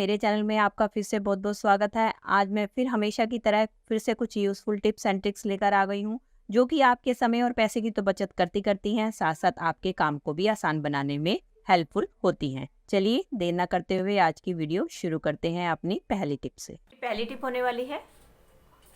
मेरे चैनल में आपका फिर से बहुत बहुत स्वागत है। आज मैं फिर हमेशा की तरह फिर से कुछ यूज़फुल टिप्स एंड ट्रिक्स लेकर आ गई हूँ, जो कि आपके समय और पैसे की तो बचत करती हैं, साथ साथ आपके काम को भी आसान बनाने में हेल्पफुल होती हैं। चलिए देर ना करते हुए आज की वीडियो शुरू करते हैं अपनी पहली टिप से। पहली टिप होने वाली है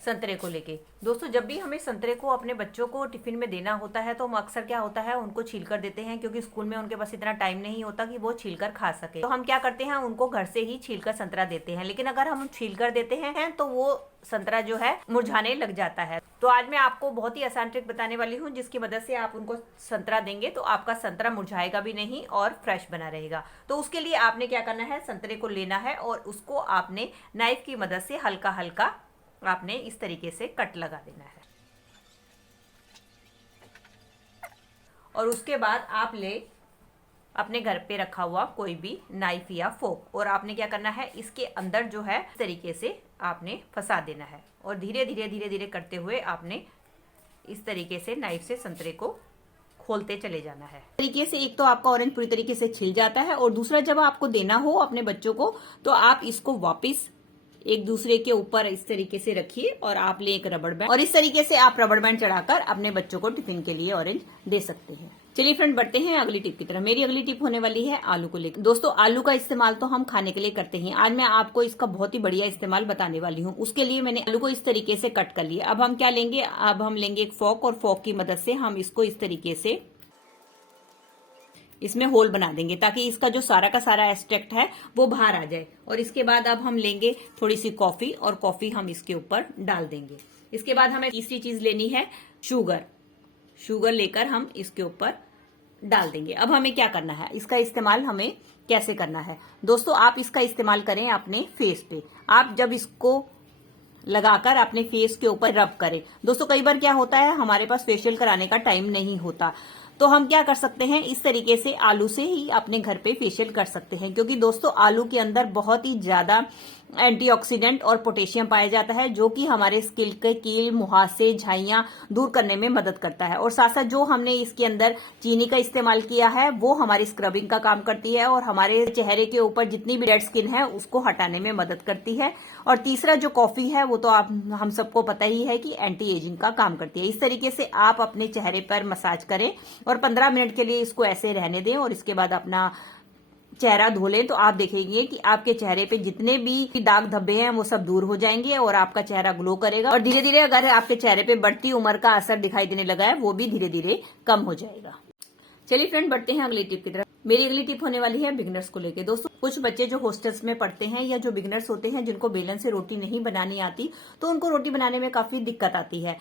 संतरे को लेके। दोस्तों, जब भी हमें संतरे को अपने बच्चों को टिफिन में देना होता है तो हम अक्सर क्या होता है उनको छील कर देते हैं, क्योंकि स्कूल में उनके पास इतना टाइम नहीं होता कि वो छील कर खा सके। तो हम क्या करते हैं, उनको घर से ही छील कर संतरा देते हैं। लेकिन अगर हम छील कर देते हैं तो वो संतरा जो है मुरझाने लग जाता है। तो आज मैं आपको बहुत ही आसान ट्रिक बताने वाली हूँ, जिसकी मदद से आप उनको संतरा देंगे तो आपका संतरा मुरझाएगा भी नहीं और फ्रेश बना रहेगा। तो उसके लिए आपने क्या करना है, संतरे को लेना है और उसको आपने नाइफ की मदद से हल्का हल्का आपने इस तरीके से कट लगा देना है। और उसके बाद आप ले अपने घर पे रखा हुआ कोई भी नाइफ या फोक, और आपने क्या करना है, इसके अंदर जो है इस तरीके से आपने फंसा देना है और धीरे धीरे करते हुए आपने इस तरीके से नाइफ से संतरे को खोलते चले जाना है। तरीके से एक तो आपका ऑरेंज पूरी तरीके से छिल जाता है, और दूसरा जब आपको देना हो अपने बच्चों को तो आप इसको वापस एक दूसरे के ऊपर इस तरीके से रखिए और आप ले एक रबड़ बैंड, और इस तरीके से आप रबड़ बैंड चढ़ाकर अपने बच्चों को टिफिन के लिए ऑरेंज दे सकते हैं। चलिए फ्रेंड, बढ़ते हैं अगली टिप की तरफ। मेरी अगली टिप होने वाली है आलू को लेकर। दोस्तों, आलू का इस्तेमाल तो हम खाने के लिए करते हैं। आज मैं आपको इसका बहुत ही बढ़िया इस्तेमाल बताने वाली हूँ। उसके लिए मैंने आलू को इस तरीके से कट कर लिया। अब हम क्या लेंगे, अब हम लेंगे एक फॉक, और फॉक की मदद से हम इसको इस तरीके से इसमें होल बना देंगे ताकि इसका जो सारा का सारा एक्सट्रैक्ट है वो बाहर आ जाए। और इसके बाद अब हम लेंगे थोड़ी सी कॉफी, और कॉफी हम इसके ऊपर डाल देंगे। इसके बाद हमें तीसरी चीज लेनी है शुगर लेकर हम इसके ऊपर डाल देंगे। अब हमें क्या करना है, इसका इस्तेमाल हमें कैसे करना है। दोस्तों, आप इसका इस्तेमाल करें अपने फेस पे। आप जब इसको लगाकर अपने फेस के ऊपर रब करें। दोस्तों, कई बार क्या होता है, हमारे पास फेशियल कराने का टाइम नहीं होता, तो हम क्या कर सकते हैं, इस तरीके से आलू से ही अपने घर पे फेशियल कर सकते हैं। क्योंकि दोस्तों, आलू के अंदर बहुत ही ज्यादा एंटीऑक्सीडेंट और पोटेशियम पाया जाता है, जो कि हमारे स्किन के कील, मुहासे, झाइयां दूर करने में मदद करता है। और साथ साथ जो हमने इसके अंदर चीनी का इस्तेमाल किया है वो हमारी स्क्रबिंग का काम करती है, और हमारे चेहरे के ऊपर जितनी भी डेड स्किन है उसको हटाने में मदद करती है। और तीसरा जो कॉफी है वो तो हम सबको पता ही है कि एंटी एजिंग का काम करती है। इस तरीके से आप अपने चेहरे पर मसाज करें और 15 मिनट के लिए इसको ऐसे रहने दें, और इसके बाद अपना चेहरा धो लें। तो आप देखेंगे कि आपके चेहरे पे जितने भी दाग धब्बे हैं वो सब दूर हो जाएंगे और आपका चेहरा ग्लो करेगा। और धीरे धीरे अगर आपके चेहरे पे बढ़ती उम्र का असर दिखाई देने लगा है वो भी धीरे धीरे कम हो जाएगा। चलिए फ्रेंड, बढ़ते हैं अगली टिप की तरफ। मेरी अगली टिप होने वाली है बिगनर्स को लेकर। दोस्तों, कुछ बच्चे जो हॉस्टल्स में पढ़ते हैं या जो बिगनर्स होते हैं, जिनको बेलन से रोटी नहीं बनानी आती, तो उनको रोटी बनाने में काफी दिक्कत आती है,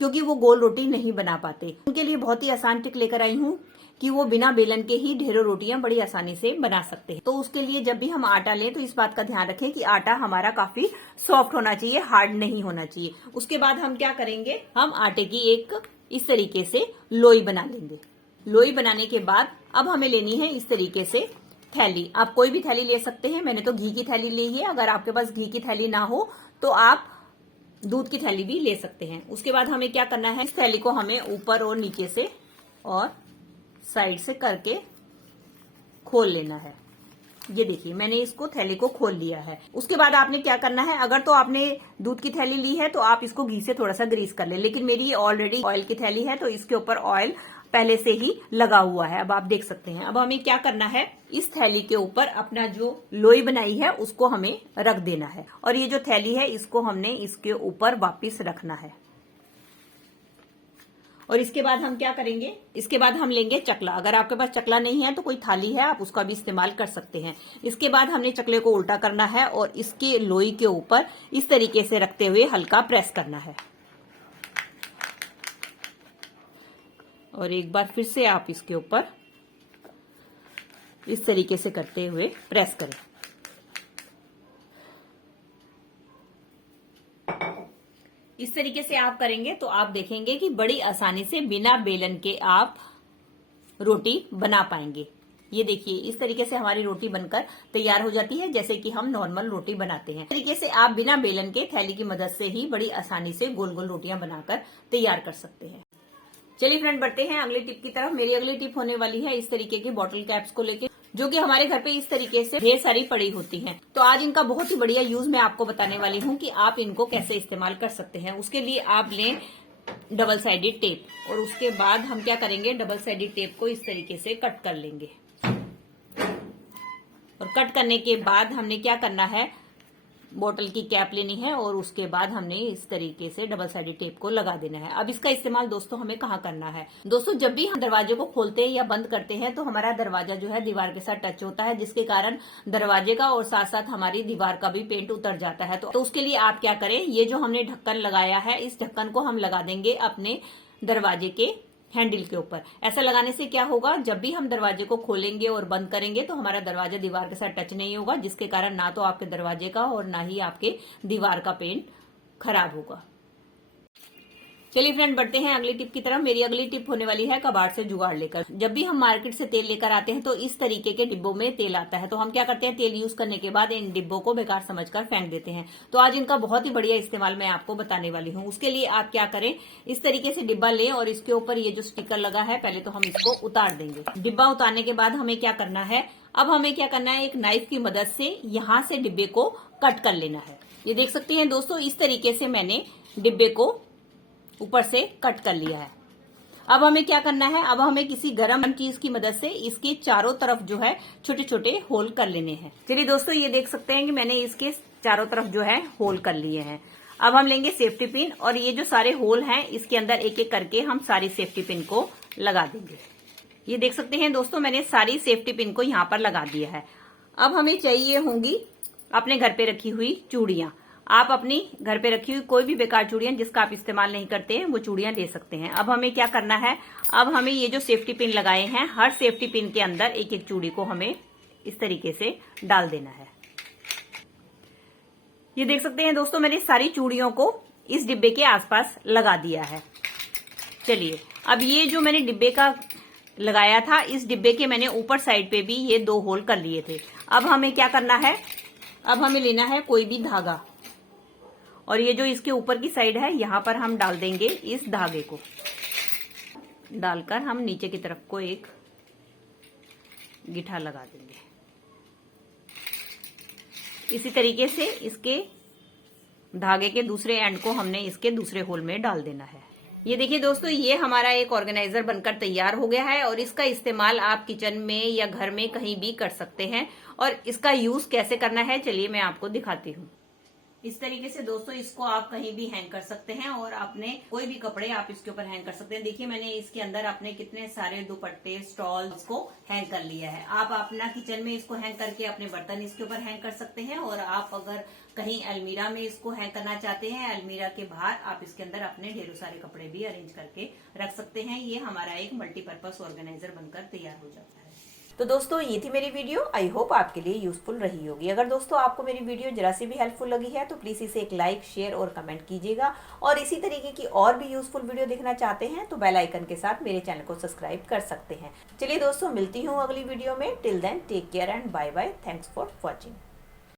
क्योंकि वो गोल रोटी नहीं बना पाते। उनके लिए बहुत ही आसान ट्रिक लेकर आई हूँ कि वो बिना बेलन के ही ढेरों रोटियां बड़ी आसानी से बना सकते हैं। तो उसके लिए जब भी हम आटा लें तो इस बात का ध्यान रखें कि आटा हमारा काफी सॉफ्ट होना चाहिए, हार्ड नहीं होना चाहिए। उसके बाद हम क्या करेंगे, हम आटे की एक इस तरीके से लोई बना लेंगे। लोई बनाने के बाद अब हमें लेनी है इस तरीके से थैली। आप कोई भी थैली ले सकते हैं, मैंने तो घी की थैली ली है। अगर आपके पास घी की थैली ना हो तो आप दूध की थैली भी ले सकते हैं। उसके बाद हमें क्या करना है, इस थैली को हमें ऊपर और नीचे से और साइड से करके खोल लेना है। ये देखिए, मैंने इसको थैली को खोल लिया है। उसके बाद आपने क्या करना है, अगर तो आपने दूध की थैली ली है तो आप इसको घी से थोड़ा सा ग्रीस कर ले, लेकिन मेरी ये ऑलरेडी ऑयल की थैली है तो इसके ऊपर ऑयल पहले से ही लगा हुआ है। अब आप देख सकते हैं। अब हमें क्या करना है, इस थैली के ऊपर अपना जो लोई बनाई है उसको हमें रख देना है, और ये जो थैली है इसको हमने इसके ऊपर वापस रखना है। और इसके बाद हम क्या करेंगे, इसके बाद हम लेंगे चकला। अगर आपके पास चकला नहीं है तो कोई थाली है, आप उसका भी इस्तेमाल कर सकते हैं। इसके बाद हमने चकले को उल्टा करना है और इसके लोई के ऊपर इस तरीके से रखते हुए हल्का प्रेस करना है, और एक बार फिर से आप इसके ऊपर इस तरीके से करते हुए प्रेस करें। इस तरीके से आप करेंगे तो आप देखेंगे कि बड़ी आसानी से बिना बेलन के आप रोटी बना पाएंगे। ये देखिए, इस तरीके से हमारी रोटी बनकर तैयार हो जाती है, जैसे कि हम नॉर्मल रोटी बनाते हैं। इस तरीके से आप बिना बेलन के थैली की मदद से ही बड़ी आसानी से गोल गोल रोटियां बनाकर तैयार कर सकते हैं। चलिए फ्रेंड, बढ़ते हैं अगली टिप की तरफ। मेरी अगली टिप होने वाली है इस तरीके की बॉटल कैप्स को लेकर। जो कि हमारे घर पे इस तरीके से ढेर सारी पड़ी होती हैं। तो आज इनका बहुत ही बढ़िया यूज मैं आपको बताने वाली हूँ कि आप इनको कैसे इस्तेमाल कर सकते हैं। उसके लिए आप लें डबल साइडेड टेप और उसके बाद हम क्या करेंगे, डबल साइडेड टेप को इस तरीके से कट कर लेंगे। और कट करने के बाद हमने क्या करना है, बोतल की कैप लेनी है और उसके बाद हमने इस तरीके से डबल साइडेड टेप को लगा देना है। अब इसका इस्तेमाल दोस्तों हमें कहाँ करना है। दोस्तों जब भी हम दरवाजे को खोलते हैं या बंद करते हैं तो हमारा दरवाजा जो है दीवार के साथ टच होता है, जिसके कारण दरवाजे का और साथ साथ हमारी दीवार का भी पेंट उतर जाता है। तो उसके लिए आप क्या करें, ये जो हमने ढक्कन लगाया है इस ढक्कन को हम लगा देंगे अपने दरवाजे के हैंडल के ऊपर। ऐसा लगाने से क्या होगा, जब भी हम दरवाजे को खोलेंगे और बंद करेंगे तो हमारा दरवाजा दीवार के साथ टच नहीं होगा, जिसके कारण ना तो आपके दरवाजे का और ना ही आपके दीवार का पेंट खराब होगा। चलिए फ्रेंड बढ़ते हैं अगली टिप की तरफ। मेरी अगली टिप होने वाली है कबाड़ से जुगाड़ लेकर। जब भी हम मार्केट से तेल लेकर आते हैं तो इस तरीके के डिब्बों में तेल आता है, तो हम क्या करते हैं, तेल यूज करने के बाद इन डिब्बों को बेकार समझकर फेंक देते हैं। तो आज इनका बहुत ही बढ़िया इस्तेमाल मैं आपको बताने वाली हूँ। उसके लिए आप क्या करें, इस तरीके से डिब्बा लें और इसके ऊपर ये जो स्टिकर लगा है पहले तो हम इसको उतार देंगे। डिब्बा उतारने के बाद हमें क्या करना है, अब हमें क्या करना है, एक नाइफ की मदद से यहाँ से डिब्बे को कट कर लेना है। ये देख सकते हैं दोस्तों, इस तरीके से मैंने डिब्बे को ऊपर से कट कर लिया है। अब हमें क्या करना है, अब हमें किसी गर्म चीज की मदद से इसके चारों तरफ जो है छोटे छोटे होल कर लेने हैं। चलिए दोस्तों ये देख सकते हैं कि मैंने इसके चारों तरफ जो है होल कर लिए हैं। अब हम लेंगे सेफ्टी पिन और ये जो सारे होल हैं इसके अंदर एक एक करके हम सारी सेफ्टी पिन को लगा देंगे। ये देख सकते हैं दोस्तों, मैंने सारी सेफ्टी पिन को यहाँ पर लगा दिया है। अब हमें चाहिए होंगी अपने घर पे रखी हुई चूड़ियां। आप अपनी घर पे रखी हुई कोई भी बेकार चूड़ियां जिसका आप इस्तेमाल नहीं करते हैं वो चूड़ियां ले सकते हैं। अब हमें क्या करना है, अब हमें ये जो सेफ्टी पिन लगाए हैं हर सेफ्टी पिन के अंदर एक एक चूड़ी को हमें इस तरीके से डाल देना है। ये देख सकते हैं दोस्तों, मैंने सारी चूड़ियों को इस डिब्बे के आसपास लगा दिया है। चलिए अब ये जो मैंने डिब्बे का लगाया था इस डिब्बे के मैंने ऊपर साइड पे भी ये 2 होल कर लिए थे। अब हमें क्या करना है, अब हमें लेना है कोई भी धागा और ये जो इसके ऊपर की साइड है यहाँ पर हम डाल देंगे इस धागे को। डालकर हम नीचे की तरफ को एक गिठा लगा देंगे। इसी तरीके से इसके धागे के दूसरे एंड को हमने इसके दूसरे होल में डाल देना है। ये देखिए दोस्तों, ये हमारा एक ऑर्गेनाइजर बनकर तैयार हो गया है और इसका इस्तेमाल आप किचन में या घर में कहीं भी कर सकते हैं। और इसका यूज कैसे करना है चलिए मैं आपको दिखाती हूँ। इस तरीके से दोस्तों इसको आप कहीं भी हैंग कर सकते हैं और अपने कोई भी कपड़े आप इसके ऊपर हैंग कर सकते हैं। देखिए मैंने इसके अंदर अपने कितने सारे दुपट्टे स्टॉल्स को हैंग कर लिया है। आप अपना किचन में इसको हैंग करके अपने बर्तन इसके ऊपर हैंग कर सकते हैं और आप अगर कहीं अलमीरा में इसको हैंग करना चाहते हैं, अलमीरा के बाहर आप इसके अंदर अपने ढेरों सारे कपड़े भी अरेंज करके रख सकते हैं। ये हमारा एक मल्टीपर्पज ऑर्गेनाइजर बनकर तैयार हो जाता है। तो दोस्तों ये थी मेरी वीडियो, आई होप आपके लिए यूजफुल रही होगी। अगर दोस्तों आपको मेरी वीडियो जरा सी भी हेल्पफुल लगी है तो प्लीज इसे एक लाइक शेयर और कमेंट कीजिएगा। और इसी तरीके की और भी यूजफुल वीडियो देखना चाहते हैं तो बेल आइकन के साथ मेरे चैनल को सब्सक्राइब कर सकते हैं। चलिए दोस्तों मिलती हूँ अगली वीडियो में। Till then take care and bye bye. Thanks for watching.